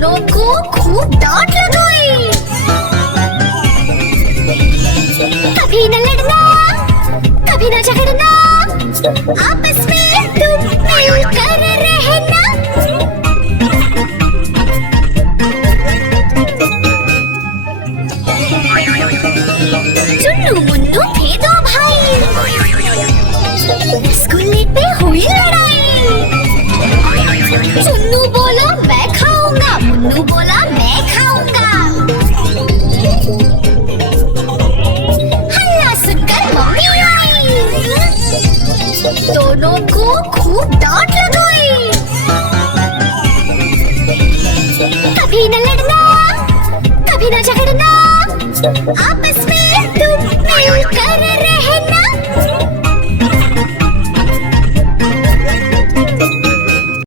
दोनों को खूब डांट लगाई। कभी न लड़ना, कभी न झगड़ना, आपस में तुम मिलकर रहना। चुन्नू मुन्नू थे दो भाई, स्कूल पे हुई लड़ाई। चुन्नू बोला मैं खाऊंगा, मुन्नू बोला मैं खाऊंगा। हल्ला सुनकर मम्मी आई, दोनों को खूब डांट लगाई। कभी न लड़ना, कभी न झगड़ना, आपस में तुम मिलकर